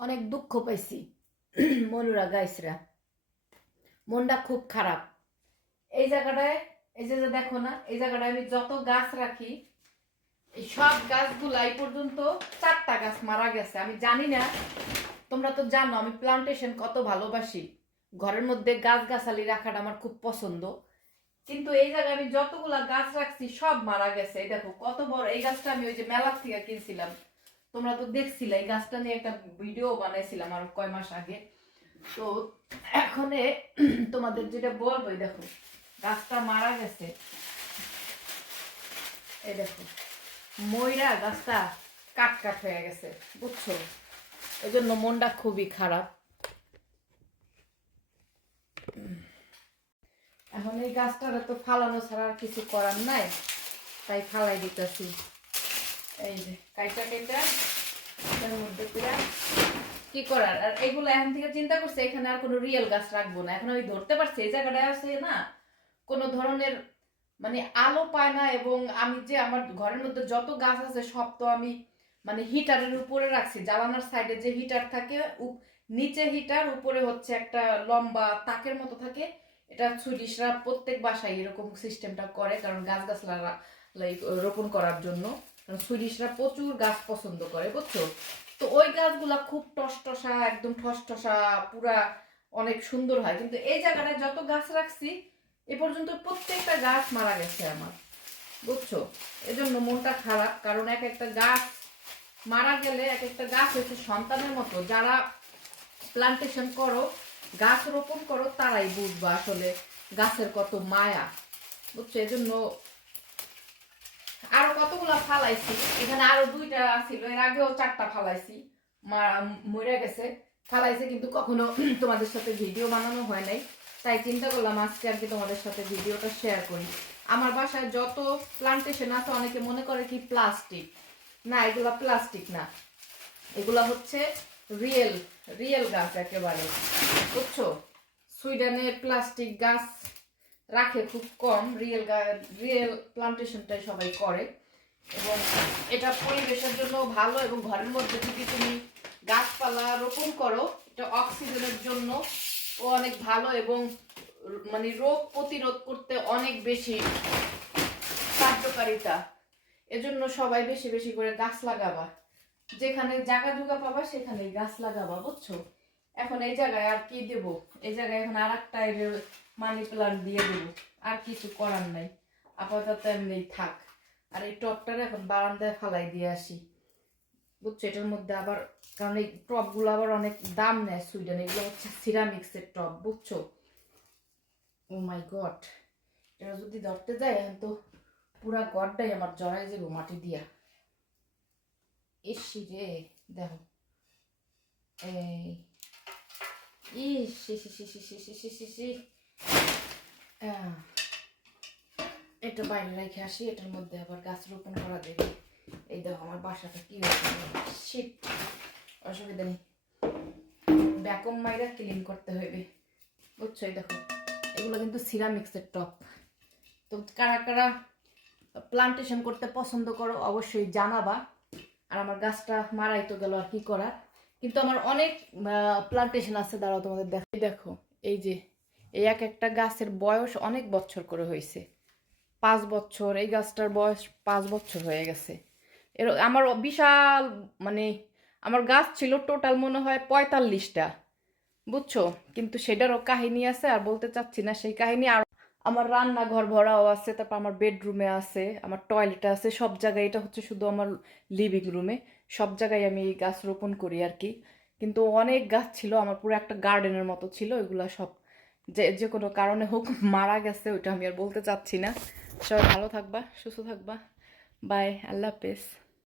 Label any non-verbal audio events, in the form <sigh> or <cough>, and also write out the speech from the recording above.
অনেক দুঃখ পাইছি। <clears throat> মনুরা গাইসরা মনটা খুব খারাপ। এই জায়গাটায়, এই যে দেখো না, এই জায়গাটায় আমি যত গাছ রাখি, এই সব গাছগুলা এই পর্যন্ত চারটা গাছ মারা গেছে। আমি জানি না, তোমরা তো জানো, আমি প্লান্টেশন কত ভালোবাসি। ঘরের মধ্যে গাছ গাছালি রাখাটা আমার খুব পছন্দ। কিন্তু এই জায়গায় আমি যতগুলা গাছ রাখছি, সব মারা গেছে। এই দেখো, কত বড়, এই গাছটা আমি ওই যে মেলার থেকে কিনছিলাম। তোমরা তো দেখছিলে, এই গাছটা নিয়ে একটা ভিডিও বানাইছিলাম আর কয় মাস আগে। তো এখন তোমাদের যেটা বলব দেখো, গাছটা মারা গেছে। এই দেখো, ময়রা গাছটা কাট কাট হয়ে গেছে, বুঝছ? এই জন্য মনটা খুবই খারাপ। এখন এই গাছটারে তো ফালানো ছাড়া আর কিছু করার নাই, তাই ফালাই দিতেছি। এই কাইটা মধ্যে করার? আর এগুলো থেকে চিন্তা করছে, এখানে আর কোনো রিয়েল গাছ না। এখন ধরতে পারছি, এই জায়গাটায় আছে না, কোনো ধরনের মানে আলো পায় না এবং আমি যে আমার ঘরের মধ্যে যত গাছ আছে, সব তো আমি মানে হিটারের উপরে রাখছি। জ্বালানার সাইডে যে হিটার থাকে নিচে হিটার, উপরে হচ্ছে একটা লম্বা তাকের মতো থাকে। এটা সুইডিশরা প্রত্যেক বাসায় এরকম সিস্টেমটা করে, কারণ গাছ গাছলা রোপণ করার জন্য। সুইডিশরা প্রচুর গাছ পছন্দ করে, বুঝছ? তো ওই গাছগুলা খুব টসটসা, একদম ঠসটসা পুরা অনেক সুন্দর হয়। কিন্তু এই জায়গাটায় যত গাছ রাখছি, এ পর্যন্ত প্রত্যেকটা গাছ মারা গেছে আমার, বুঝছ? এজন্য মনটা খারাপ, কারণ এক একটা গাছ মারা গেলে এক একটা গাছ হচ্ছে সন্তানের মতো। যারা প্লান্টেশন করো, গাছ রোপণ করো, তারাই বুঝবা আসলে গাছের কত মায়া, বুঝছ? এজন্য কতগুলা ফালাইছি? এখানে আরও দুইটা ছিল এর আগেও চারটা ফালাইছি। মরে গেছে। ফালাইছে কিন্তু কখনো <clears throat> তোমাদের সাথে ভিডিও বানানো হয় নাই। তাই চিন্তা করলাম আজকে আর কি তোমাদের সাথে ভিডিওটা শেয়ার করি। আমার বাসায় যত প্লান্টেশন আছে, অনেকে মনে করে কি প্লাস্টিক না, এগুলা প্লাস্টিক না। এগুলা হচ্ছে রিয়েল রিয়েল গাছ একেবারে। বুঝছ? সুইডেনে প্লাস্টিক গাছ রাখে খুব কম। রিয়েল রিয়েল প্লান্টেশনটাই সবাই করে। এবং এটা পরিবেশের জন্য ভালো এবং ঘরের মধ্যে যদি তুমি গাছপালা রোপণ করো, এটা অক্সিজেনের জন্য ও অনেক ভালো এবং মানে রোগ প্রতিরোধ করতে অনেক বেশি কার্যকারিতা। এজন্য সবাই বেশি বেশি করে গাছ লাগাবা। যেখানে জায়গা জুগা পাবা সেখানে গাছ লাগাবা, বুঝছ? এখন এই জায়গায় আর কি দেব? এই জায়গায় এখন আর একটা মানি প্লান্ট দিয়ে দেব। আর কিছু করার নাই। আপাতত এমনি থাক। আর এই টপটার এখন বারান্দায় ফালাই দিয়ে আসি বুঝছ এটার মধ্যে আবার কারণ এই টপগুলো আবার অনেক দাম নেয় সুইডেন এগুলো হচ্ছে সিরামিক্সের টপ বুঝছ ও মাই গড এটা যদি ধরতে যায় এখন তো পুরা গডটাই আমার জড়াই যাব মাটি দিয়া এসি রে দেখো এই ইস সি সি সি সি সি সি সি সি সি আহ, এটা বাইরে রেখে আসি, এটার মধ্যে আবার গাছ রোপণ করা দেবে এই দেখো আমার বাসাটা কি হয়েছে। শীত অসুবিধা নেই ব্যাকম মাইরা ক্লিন করতে হবে বুঝছ, এই দেখো। এগুলো কিন্তু সিরামিক্সের টপ তো কারা কারা প্লান্টেশন করতে পছন্দ করো, অবশ্যই জানাবা। আর আমার গাছটা মারাই তো গেল আর কি করার। কিন্তু আমার অনেক প্লান্টেশন আছে, দাঁড়াও তোমাদের দেখো দেখো, এই যে, এই এক একটা গাছের বয়স অনেক বছর করে হয়েছে। পাঁচ বছর, এই গাছটার বয়স পাঁচ বছর হয়ে গেছে। এর, আমার বিশাল মানে আমার গাছ ছিল টোটাল মনে হয় পঁয়তাল্লিশটা, বুঝছ? কিন্তু সেটারও কাহিনী আছে আর বলতে চাচ্ছি না সেই কাহিনী। আর আমার রান্নাঘর ভরাও আছে, তারপর আমার বেডরুমে আছে, আমার টয়লেটে আছে, সব জায়গায় এটা হচ্ছে শুধু আমার লিভিং রুমে, সব জায়গায় আমি এই গাছ রোপণ করি আর কি। কিন্তু অনেক গাছ ছিল, আমার পুরো একটা গার্ডেনের মতো ছিল, এগুলা সব যে যে কোনো কারণে হোক মারা গেছে, ওইটা আমি আর বলতে চাচ্ছি না। সবাই ভালো থাকবা সুস্থ থাকবা। বাই আল্লাহ হাফেজ।